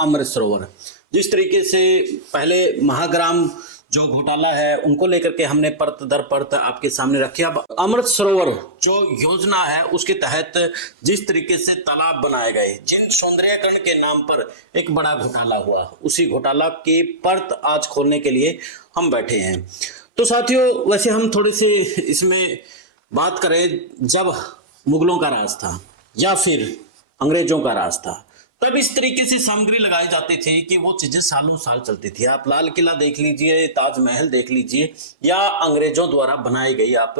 अमृत सरोवर। जिस तरीके से पहले महाग्राम जो घोटाला है उनको लेकर के हमने परत दर परत आपके सामने रखे, अब अमृत सरोवर जो योजना है उसके तहत जिस तरीके से तालाब बनाए गए, जिन सौंदर्यकरण के नाम पर एक बड़ा घोटाला हुआ, उसी घोटाला के परत आज खोलने के लिए हम बैठे हैं। तो साथियों, वैसे हम थोड़े से इसमें बात करें, जब मुगलों का राज था या फिर अंग्रेजों का राज था, तब इस तरीके से सामग्री लगाई जाती थी कि वो चीजें सालों साल चलती थी। आप लाल किला देख लीजिए, ताजमहल देख लीजिए, या अंग्रेजों द्वारा बनाई गई आप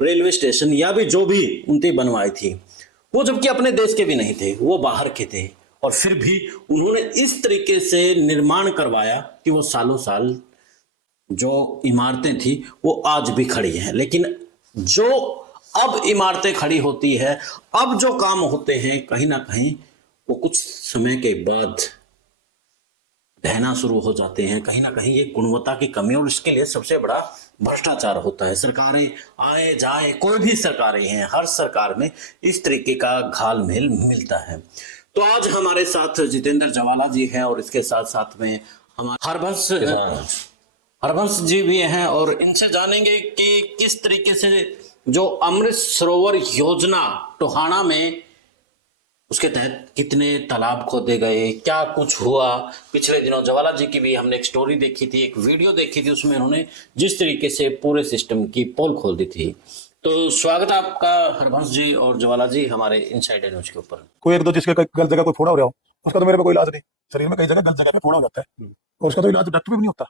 रेलवे स्टेशन या भी जो भी उनकी बनवाई थी, वो जबकि अपने देश के भी नहीं थे, वो बाहर के थे, और फिर भी उन्होंने इस तरीके से निर्माण करवाया कि वो सालों साल जो इमारतें थी वो आज भी खड़ी हैं। लेकिन जो अब इमारतें खड़ी होती है, अब जो काम होते हैं, कहीं ना कहीं वो कुछ समय के बाद ढहना शुरू हो जाते हैं। कहीं ना कहीं ये गुणवत्ता की कमी, और इसके लिए सबसे बड़ा भ्रष्टाचार होता है। सरकारें आए जाए, कोई भी सरकारें हैं, हर सरकार में इस तरीके का घालमेल मिलता है। तो आज हमारे साथ जितेंद्र जवाला जी हैं, और इसके साथ साथ में हमारे हरबंश जी भी हैं, और इनसे जानेंगे कि किस तरीके से जो अमृत सरोवर योजना टोहाना में, उसके तहत कितने तालाब खोदे गए, क्या कुछ हुआ। पिछले दिनों जवाला जी की भी हमने एक स्टोरी देखी थी, एक वीडियो देखी थी, उसमें उन्होंने जिस तरीके से पूरे सिस्टम की पोल खोल दी थी। तो स्वागत है आपका हरबंश जी और जवाला जी हमारे इनसाइडर न्यूज के ऊपर। कोई एक दो जिसके गलत जगह कोई फोड़ा हो रहा हो, उसका तो मेरे पे कोई इलाज नहीं। शरीर में कई जगह गलत जगह पे फोड़ा हो जाता है, और उसका तो इलाज डॉक्टर भी नहीं होता।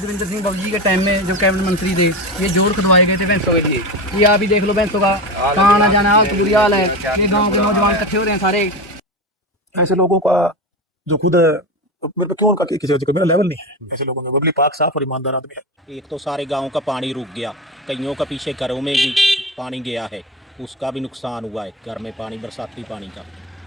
देवेंद्र सिंह बाबू जी के टाइम में जो कैबिनेट मंत्री थे, ये जोर खुदवाए गए थे भैंसों के लिए। ये आप ही देख लो, भैंसों का कहाँ आना जाना हाल तो बुरी हाल है। ये गाँव के नौजवान इकट्ठे हो रहे हैं सारे। ऐसे लोगों का जो खुद मेरे पे क्यों उनका किसी वजह का मेरा लेवल नहीं है। ऐसे लोगों में बबली पाक साफ और ईमानदार आदमी है। एक तो सारे गांव का पानी रुक गया, कईयों का पीछे घरों में भी पानी गया है, उसका भी नुकसान हुआ है। घर में पानी, बरसाती पानी का,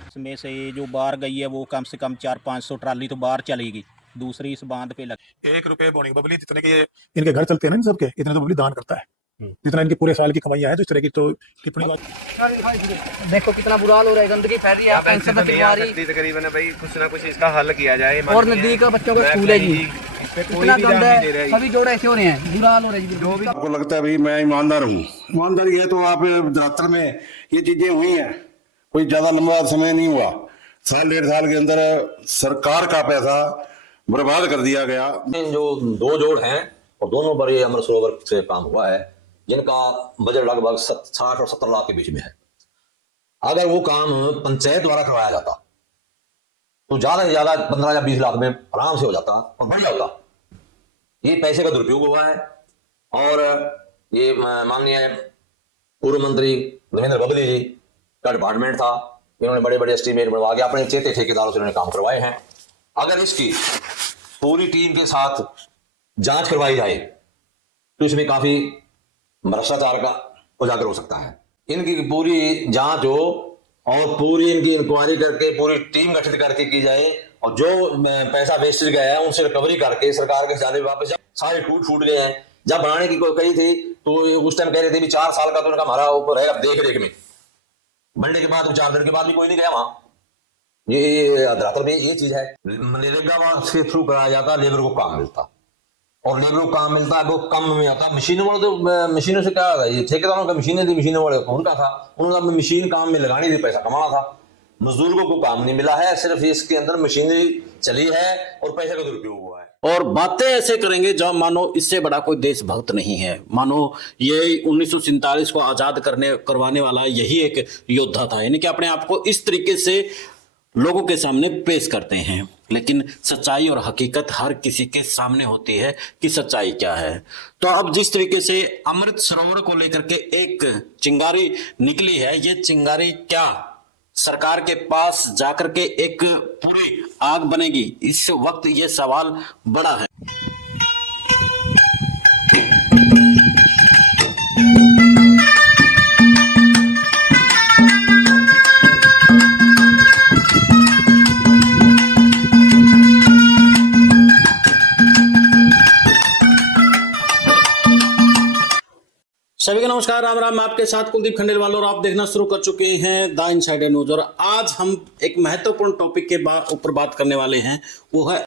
इसमें से जो बाहर गई है वो कम से कम 400-500 ट्राली तो बाहर चली गई, दूसरी इस बांध पे लगी। 1 रुपए बोनी बबली जितने के इनके घर चलते हैं ना, इन सबके इतने तो बबली दान करता है, जितना इनकी पूरे साल की कमाइयां है। तो इस तरह की तो टिप्पणी देखो कितना बुरा हाल हो रहा है, गंदगी फैल रही है, तकरीबन भाई कुछ ना कुछ इसका हल किया जाए। और नजदीक का बच्चों का स्कूल है जी, इतना गंद है, सभी जोड़ ऐसे हो रहे हैं, बुरा हाल हो रहा है जी। जो भी आपको लगता है भाई मैं ईमानदार हूँ, ईमानदारी है तो आप धरातल में ये चीजें हुई हैं, कोई ज्यादा लंबा समय नहीं हुआ, साल 1.5 साल के अंदर सरकार का पैसा बर्बाद कर दिया गया। जो 2 जोड़ हैं और दोनों पर ये अमृत सरोवर से काम हुआ है, जिनका बजट लगभग 60 और 70 लाख के बीच में है। अगर वो काम पंचायत द्वारा करवाया जाता तो ज्यादा से ज्यादा 15 या 20 लाख में आराम से हो जाता और बढ़िया होता। ये पैसे का दुरुपयोग हुआ है, और ये माननीय पूर्व मंत्री देवेंद्र बबली जी का डिपार्टमेंट था, इन्होंने बड़े बड़े एस्टीमेट बनवा के अपने चेते ठेकेदारों से इन्होंने काम करवाए हैं। अगर इसकी पूरी टीम के साथ जांच करवाई जाए तो इसमें काफी भ्रष्टाचार का उजागर हो सकता है। इनकी पूरी जांच हो और पूरी इनकी इंक्वायरी करके पूरी टीम गठित करके की जाए, और जो पैसा वेस्टेज गया है उनसे रिकवरी करके सरकार के खजाने में वापस। सारे टूट गए हैं। जब बनाने की कोई कही थी तो उस टाइम कह रहे थे भी 4 साल का तो उनका हमारा ऊपर है देख रेख में। बनने के बाद 4 दिन के बाद भी कोई नहीं गया वहां। ये धरातल में ये चीज है। मनरेगा के थ्रू कराया जाता, लेबर को काम मिलता, और लेबर को काम मिलता है वो कम में आता। मशीनों वाले तो मशीनों से क्या होगा, ये ठेकेदारों का मशीनें थी, मशीनों वाले उनका था, उन्होंने मशीन काम में लगानी थी, पैसा कमाना था। मजदूरों को काम नहीं मिला है, सिर्फ इसके अंदर मशीनरी चली है और पैसे का दुरुपयोग हुआ है। और बातें ऐसे करेंगे जब मानो इससे बड़ा कोई देशभक्त नहीं है, मानो ये 1947 को आजाद करवाने वाला यही एक योद्धा था। यानी कि अपने आप को इस तरीके से लोगों के सामने पेश करते हैं। लेकिन सच्चाई और हकीकत हर किसी के सामने होती है कि सच्चाई क्या है। तो अब जिस तरीके से अमृत सरोवर को लेकर के एक चिंगारी निकली है, ये चिंगारी क्या सरकार के पास जाकर के एक पूरी आग बनेगी, इस वक्त ये सवाल बड़ा है। सभी को नमस्कार, राम राम। आपके साथ कुलदीप खंडेलवाल और आप देखना शुरू कर चुके हैं द इनसाइडर न्यूज। और आज हम एक महत्वपूर्ण टॉपिक के ऊपर बात करने वाले हैं, वो है